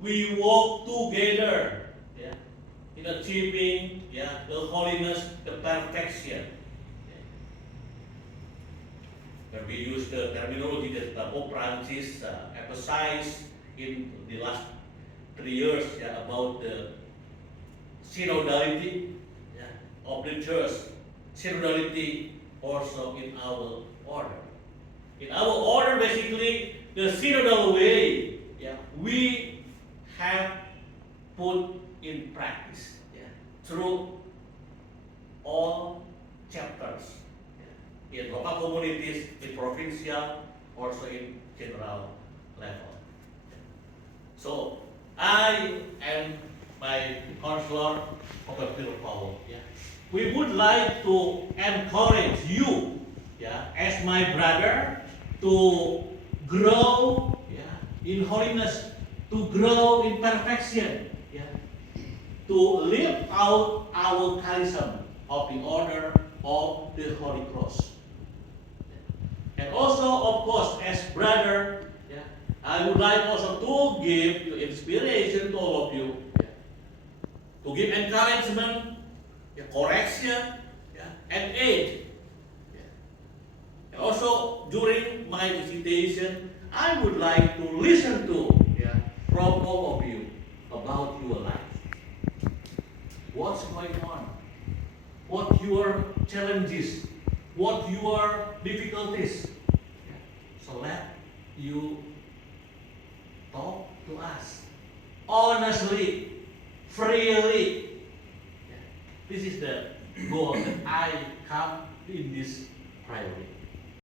we walk together, yeah, in achieving, yeah, the holiness, the perfection. When we use the terminology that Pope Francis emphasized in the last 3 years, yeah, about the synodality, yeah, of the church, synodality also in our order. In our order, basically, the synodal way, yeah, we have put in practice, yeah, through all chapters, yeah, in local communities, in provincial, also in general level. So I and my counselor, Dr. Phil Powell, yeah, we would like to encourage you, yeah, as my brother, to grow, yeah, in holiness, to grow in perfection, yeah, to live out our charism of the order of the Holy Cross. And also, of course, as brother, yeah, I would like also to give you inspiration to all of you, yeah, to give encouragement, yeah, correction, yeah, and aid. Yeah. And also, during my visitation, I would like to listen to, yeah, from all of you about your life. What's going on? What your challenges? What your difficulties? So let you